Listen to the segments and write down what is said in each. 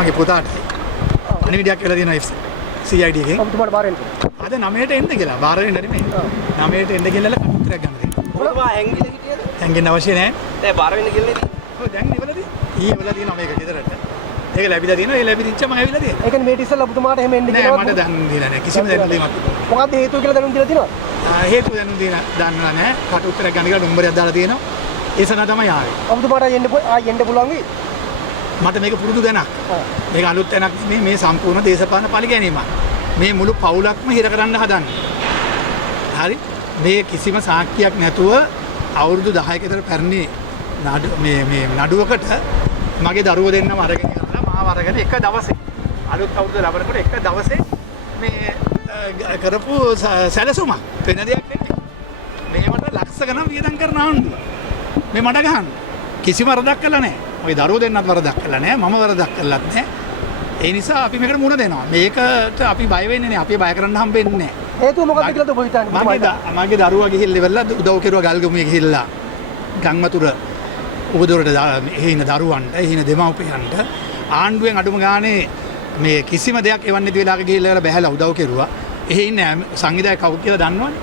මගේ පුතාට අනිවිඩයක් කියලා තියෙනවා CID එකෙන්. ඔබතුමාට බාර වෙන්න. අද 9ට එන්න කියලා. බාර වෙන්න නෙමෙයි. 9ට එන්න කියලා කටුතරයක් ගන්න දෙන්න. ඔබතුමා හැංගිලා හිටියද? හැංගෙන්න අවශ්‍ය නැහැ. දැන් බාර වෙන්න කියලා නේද? ඔය දැන් ඉවලදී. ඊවල තියෙනවා මේක ගෙදරට. ඒක ලැබිලා තියෙනවා. ඒ ලැබිච්ච මම ඇවිල්ලා තියෙනවා. ඒ කියන්නේ මේට ඉස්සෙල්ලා ඔබතුමාට එහෙම එන්න නෑ කියලා මට දැනුම් දීලා නැහැ. කිසිම දැනුම් දීමක්. මොකක්ද හේතුව කියලා දැනුම් දීලා තියෙනවද? හේතුව දැනුම් දන්නවා නැහැ. කටුතරයක් ගන්න කියලා නම්බරයක් දාලා තියෙනවා. ඒ සඳහා තමයි ආවේ. ඔබතුමාට එන්න පුළුවන් වෙයි. මට මේක පුරුදු දැනක්. මේක අලුත් දැනක් නෙමෙයි මේ සම්පූර්ණ දේශපාලන පරිගැනීමක්. මේ මුළු පවුලක්ම හිර කරන්න හදන්නේ. හරි? මේ කිසිම සාක්කියක් නැතුව අවුරුදු 10ක විතර පැරණි මේ නඩුවකට මගේ දරුවෝ දෙන්නම අරගෙන යනවා. මාව අරගෙන එක දවසේ අලුත් අවුරුදු ලබනකොට එක දවසේ මේ කරපු සැලසුමක් වෙන දෙයක් නෙමෙයි. මේවට ලක්ෂ ගණන් වියදම් කරන ආණ්ඩුව. මේ මඩ ගහන්න. කිසිම වරදක් කළා නැහැ. ඔය දරුවෝ දෙන්නත් වරදක් කළා නැහැ. මම වරදක් කළත් නැහැ. ඒ නිසා අපි මේකට මුණ දෙනවා. මේකට අපි බය වෙන්නේ නැහැ. අපි බය කරන්න හම්බෙන්නේ නැහැ. හේතුව මොකක්ද කියලාද ඔබ හිතන්නේ? මගේ දරුවා ගිහිල්ලා ඉවරලා උදව් කෙරුවා ගල්ගමුවේ ගිහිල්ලා ගම්වතුර උබදොරට එහින දරුවන්ට එහින දෙමව්පියන්ට ආණ්ඩුවෙන් අඩුම ගානේ මේ කිසිම දෙයක් එවන්නේ නැති වෙලාවක ගිහිල්ලා බැහැලා උදව් කෙරුවා. එහි ඉන්නේ සංවිධායක කවුද කියලා දන්නවනේ.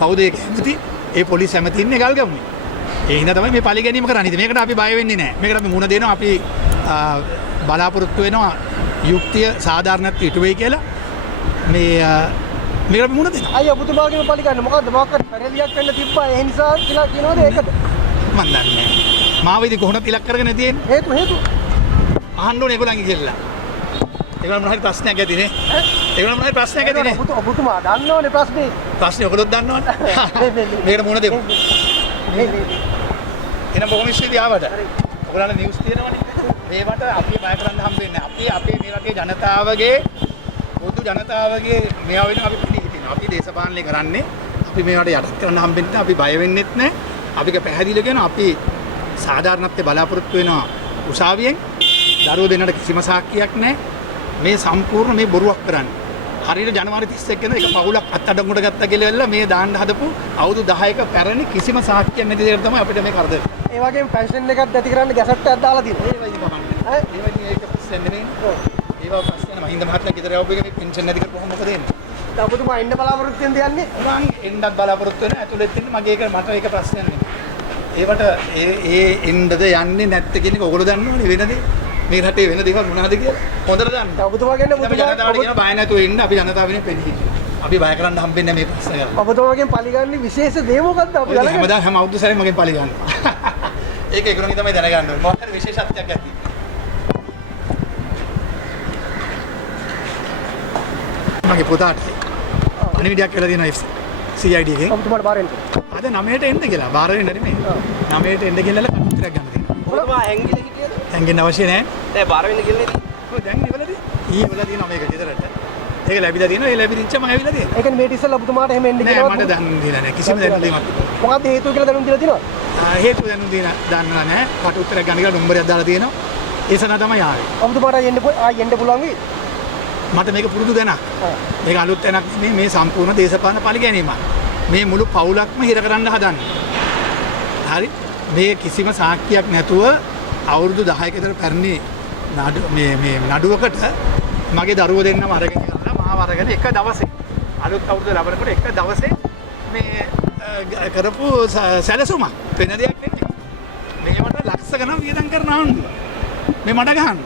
කවුද ඒක ඇමති? ඒ පොලිස් ඇමති ඉන්නේ ගල්ගමුවේ. ඒ හින්දා තමයි මේ පරිගැනීම කරන්නේ. ඉතින් මේකට අපි බය වෙන්නේ නැහැ. මේකට අපි මුණ දෙනවා. අපි බලාපොරොත්තු වෙනවා යුක්තිය සාධාරණත්වයට ඉටු වෙයි කියලා. මේකට අපි මුණ දෙනවා. අයියා ඔබතුමාගේ පරිගන්න මොකද්ද? මොකක්ද පෙරලියක් වෙන්න තිබ්බා. ඒ නිසා කියලා කියනවාද ඒකද? මන් දන්නේ නැහැ. මාව ඉතින් කොහොමද ඉලක්ක කරගෙන තියෙන්නේ? හේතු අහන්න ඕනේ ඒගොල්ලන්ගේ කියලා. ඒගොල්ලන් මොනවද ප්‍රශ්නයක් ඇතිනේ? ඒගොල්ලන් මොනවද ප්‍රශ්නයක් ඇතිනේ? ඔබතුමා දන්නවනේ ප්‍රශ්නේ. ප්‍රශ්නේ ඔයගොල්ලොත් දන්නවනේ. මේකට මුණ දෙමු. එන බොහොම ස්තුතියි ආවට. ඔයගොල්ලන්ට නිවුස් තියෙනවනේ. මේවට අපි බය කරන්න හම්බෙන්නේ නැහැ. අපේ මේ රටේ ජනතාවගේ පොදු ජනතාවගේ මේවා වෙන අපි පිළිහිටිනවා. අපි දේශපාලනය කරන්නේ අපි මේවට යටත් කරන්න හම්බෙන්නේ නැහැ. අපි බය වෙන්නෙත් නැහැ. අපික පැහැදිලිව කියන අපි සාධාරණත්වයේ බලාපොරොත්තු වෙනවා උසාවියෙන්. දරුවෝ දෙන්නට කිසිම සාක්කියක් නැහැ. මේ සම්පූර්ණ මේ බොරුවක් කරන්නේ. හරියට ජනවාරි 31 වෙනිදා එක පවුලක් අත්අඩංගුවට ගත්තා කියලා මේ දාන්න හදපු අවුරුදු 10ක පැරණි කිසිම සාක්කියක් නැති දෙයක් තමයි අපිට මේ කරදර. ඒ වගේම පෙන්ෂන් එකක් නැති කරන්න ගැසට් එකක් දාලා තියෙනවා. ඒ වගේ කමන්නේ. ඒ වගේ ඒක ප්‍රශ්න නෙමෙයි. ඒවා ප්‍රශ්න මහින්ද මහත්මයා ගෙදර යවපු එක මේ පෙන්ෂන් නැති කරපුවම මොකද වෙන්නේ? දැන් ඔබතුමා ඉන්න බලාපොරොත්තු වෙන දෙන්නේ? මම එන්නත් බලාපොරොත්තු වෙන ඇතුළෙත් ඉන්න මගේ ඒක මට ඒක ප්‍රශ්නයක් නෙමෙයි. ඒවට ඒ එන්නද යන්නේ නැත්te කියන එක ඔයගොල්ලෝ දන්නවනේ වෙනදී. මේ රටේ වෙන දේවල් මොනවද කියලා හොඳට දන්න. ඔබතුමා කියන්නේ ජනතාවට කියන බය නැතුව ඉන්න අපි ජනතාව වෙනුවෙන් පෙළි. අපි බය කරන්න හම්බෙන්නේ මේ ප්‍රශ්න කරලා. ඔබතුමාගෙන් පරිගන්නේ විශේෂ දේ මොකද්ද අපි දැනගන්න. හැමදාම හැම අවුරුදු සැරේම මගෙන් පරිගන්න. ඒක ඒගොල්ලන්ගේ තමයි දැනගන්න ඕනේ. මොකක් හරි විශේෂත්වයක් ඇති. මගේ පුතාට අනිවිඩයක් කියලා තියෙනවා CID එකෙන්. ඔබතුමාට බාර වෙන්න. අද 9ට එන්න කියලා. බාර වෙන්න නෙමෙයි. 9ට එන්න කියලා කටුතරයක් ගන්න දෙන්න. ඔබතුමා හැංගිලා හිටියද? හැංගෙන්න අවශ්‍ය නැහැ. දැන් බාර වෙන්න කියලා නේද? ඔය දැන් ඉවලදී. ඊවල තියෙනවා මේක ගෙදරට. ඒක ලැබිලා තියෙනවා. ඒ ලැබිච්ච මම ඇවිල්ලා තියෙනවා. ඒ කියන්නේ මේට ඉස්සෙල්ලා ඔබතුමාට එහෙම එන්න නෑ කියලා මට දැනුම් දීලා නැහැ. කිසිම දැනුම් දීමක්. මොකක්ද හේතුව කියලා දැනුම් දීලා තියෙනවද? හේතුව දැනුම් දන්නවා නැහැ. කටුතරයක් ගන්න කියලා නම්බරයක් දාලා තියෙනවා. ඒ සඳහා තමයි ආවේ. ඔබතුමාට එන්න පුළුවන් වෙයි. මට මේක පුරුදු දැනක්. මේක අලුත් දැනක් නෙමෙයි මේ සම්පූර්ණ දේශපාලන පරිගැනීමක්. මේ මුළු පවුලක්ම හිර කරන්න හදන්නේ. හරි? මේ කිසිම සාක්කියක් නැතුව අවුරුදු 10ක විතර පැරණි මේ නඩුවකට මගේ දරුවෝ දෙන්නම අරගෙන යනවා. මාව අරගෙන එක දවසේ අලුත් අවුරුදු ලබනකොට එක දවසේ මේ කරපු සැලසුමක් වෙන දෙයක් නෙමෙයි. මේවට ලක්ෂ ගණන් වියදම් කරන ආණ්ඩුව. මේ මඩ ගහන්න.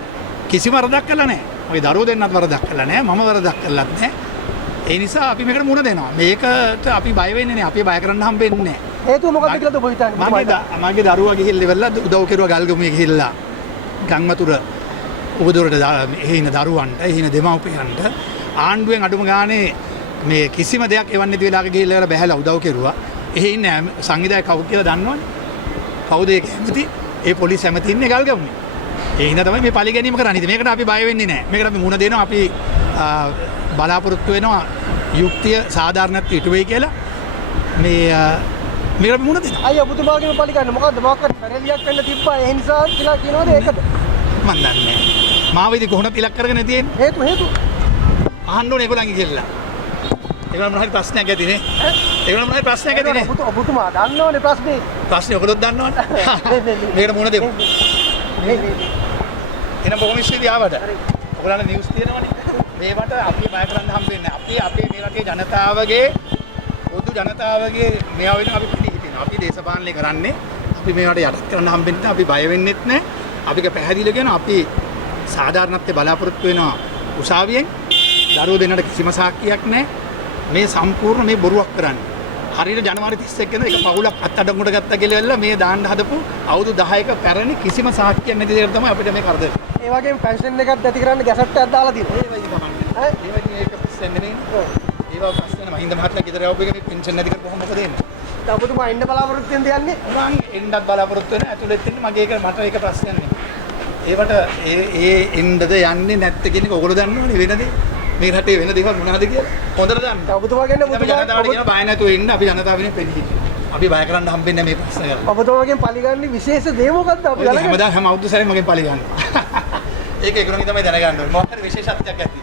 කිසිම වරදක් කළා නැහැ. මගේ දරුවෝ දෙන්නත් වරදක් කළා නැහැ. මම වරදක් කළත් නැහැ. ඒ නිසා අපි මේකට මුණ දෙනවා. මේකට අපි බය වෙන්නේ නැහැ. අපි බය කරන්න හම්බෙන්නේ නැහැ. හේතුව මොකක්ද කියලාද ඔබ හිතන්නේ? මගේ දරුවා ගිහිල්ලා ඉවරලා උදව් කෙරුවා ගල්ගමුවේ ගිහිල්ලා ගම්වතුර උබදොරට එහින දරුවන්ට එහින දෙමව්පියන්ට ආණ්ඩුවෙන් අඩුම ගානේ මේ කිසිම දෙයක් එවන්නේ නැති වෙලාවක ගිහිල්ලා බැහැලා උදව් කෙරුවා. එහි ඉන්නේ සංවිධායක කවුද කියලා දන්නවනේ. කවුද ඒක ඇමති? ඒ පොලිස් ඇමති ඉන්නේ ගල්ගමුවේ. ඒ හින්දා තමයි මේ පරිගැනීම කරන්නේ. ඉතින් මේකට අපි බය වෙන්නේ නැහැ. මේකට අපි මුණ දෙනවා. අපි බලාපොරොත්තු වෙනවා යුක්තිය සාධාරණත්වයට ඉටු වෙයි කියලා. මේකට අපි මුණ දෙනවා. අයියා ඔබතුමාගේ පරිගන්න මොකද්ද? මොකක්ද පෙරලියක් වෙන්න තිබ්බා. ඒ නිසා කියලා කියනවාද ඒකද? මන් දන්නේ නැහැ. මාව ඉතින් කොහොමද ඉලක්ක කරගෙන තියෙන්නේ? හේතු අහන්න ඕනේ ඒගොල්ලන්ගේ කියලා. ඒගොල්ලන් මොනවද ප්‍රශ්නයක් ඇතිනේ? ඒගොල්ලන් මොනවද ප්‍රශ්නයක් ඇතිනේ? ඔබතුමා දන්නවනේ ප්‍රශ්නේ. ප්‍රශ්නේ ඔයගොල්ලොත් දන්නවනේ. මේකට මුණ දෙමු. එන බොහොම ස්තුතියි ආවට. ඔයගොල්ලන්ට නිවුස් තියෙනවනේ. මේවට අපි බය කරන්න හම්බෙන්නේ නැහැ. අපි මේ රටේ ජනතාවගේ පොදු ජනතාවගේ මේවා වෙන අපි පිළිහිටිනවා. අපි දේශපාලනය කරන්නේ අපි මේවට යටත් කරන්න හම්බෙන්නේ නැහැ. අපි බය වෙන්නෙත් නැහැ. අපික පැහැදිලිව කියන අපි සාධාරණත්වයේ බලාපොරොත්තු වෙනවා උසාවියෙන්. දරුවෝ දෙන්නට කිසිම සාක්කියක් නැහැ. මේ සම්පූර්ණ මේ බොරුවක් කරන්නේ. හරියට ජනවාරි 31 වෙනිදා එක පවුලක් අත්අඩංගුවට ගත්තා කියලා මේ දාන්න හදපු අවුරුදු 10ක පැරණි කිසිම සාක්කියක් නැති දෙයක් තමයි අපිට මේ කරදර. ඒ වගේම පෙන්ෂන් එකක් නැති කරන්න ගැසට් එකක් දාලා තියෙනවා. ඒ වගේ තමයි. ඒ වගේ ඒක ප්‍රශ්න නෙමෙයි. ඒවා ප්‍රශ්න මහින්ද මහත්මයා ගෙදර යවපු එක මේ පෙන්ෂන් නැති කරපුවම මොකද වෙන්නේ? දැන් ඔබතුමා එන්න බලාපොරොත්තු වෙනද යන්නේ? මම එන්නත් බලාපොරොත්තු වෙන ඇතුළෙත් ඉන්න මගේ ඒක මට ඒක ප්‍රශ්නයක් නෙමෙයි. ඒවට ඒ එන්නද යන්නේ නැත්te කියන එක ඔයගොල්ලෝ දන්නවනේ වෙනදී. මේ රටේ වෙන දේවල් මොනවද කියලා හොඳට දන්න. ඔබතුමා කියන්නේ ජනතාවට කියන බය නැතුව ඉන්න අපි ජනතාව වෙනුවෙන් පෙනී හිටිනවා. අපි බය කරන්න හම්බෙන්නේ මේ ප්‍රශ්න කරලා. ඔබතුමාගෙන් පරිගන්නේ විශේෂ දේ මොකද්ද අපි හැමදාම හැම අවුරුදු සැරේම මගෙන් පරිගන්නවා. ඒක ඒකෝනේ තමයි දැනගන්න ඕනේ. මොකක්ද විශේෂත්වයක් ඇති.